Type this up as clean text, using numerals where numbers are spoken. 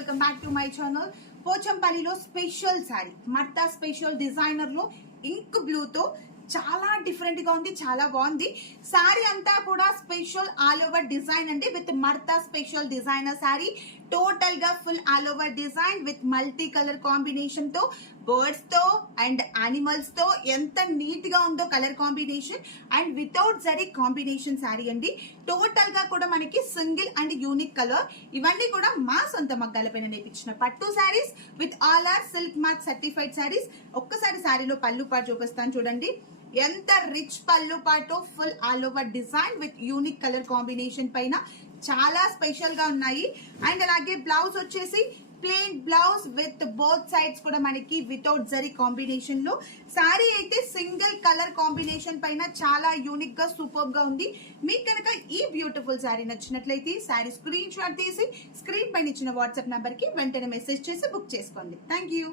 Welcome back to my channel. పోచంపల్లిలో special sari మర్తా special designer లో ఇంక్ బ్లూ తో చాలా డిఫరెంట్ గా ఉంది, చాలా బాగుంది. శారీ అంతా కూడా స్పెషల్ ఆల్ ఓవర్ డిజైన్ అండి, విత్ మర్తా స్పెషల్ డిజైనర్ శారీ. టోటల్ గా full all over design with multi colour combination తో, బర్డ్స్ తో అండ్ యానిమల్స్ తో ఎంత నీట్ గా ఉందో colour combination. And without zari combination sari అండి. టోటల్ గా కూడా మనకి సింగిల్ అండ్ యూనిక్ కలర్. ఇవన్నీ కూడా మా సొంత మగ్గాల పైన నేర్పించిన పట్టు saris with all our silk mark certified saris. ఒక్కసారి శారీలో పళ్ళు పాటు చూపిస్తాను చూడండి. ఎంత రిచ్ పళ్ళు పాటు, full all over design with unique colour combination పైన చాలా స్పెషల్ గా ఉన్నాయి. అండ్ అలాగే బ్లౌజ్ వచ్చేసి plain blouse with both sides కూడా మనకి వితౌట్ జరీ కాంబినేషన్ లో. శారీ అయితే సింగిల్ కలర్ కాంబినేషన్ పైన చాలా యూనిక్ గా సూపర్ గా ఉంది. మీకు కనుక ఈ బ్యూటిఫుల్ శారీ నచ్చినట్లయితే శారీ స్క్రీన్ షాట్ తీసి స్క్రీన్ పైన ఇచ్చిన వాట్సాప్ నంబర్ కి వెంటనే మెసేజ్ చేసి బుక్ చేసుకోండి. Thank you.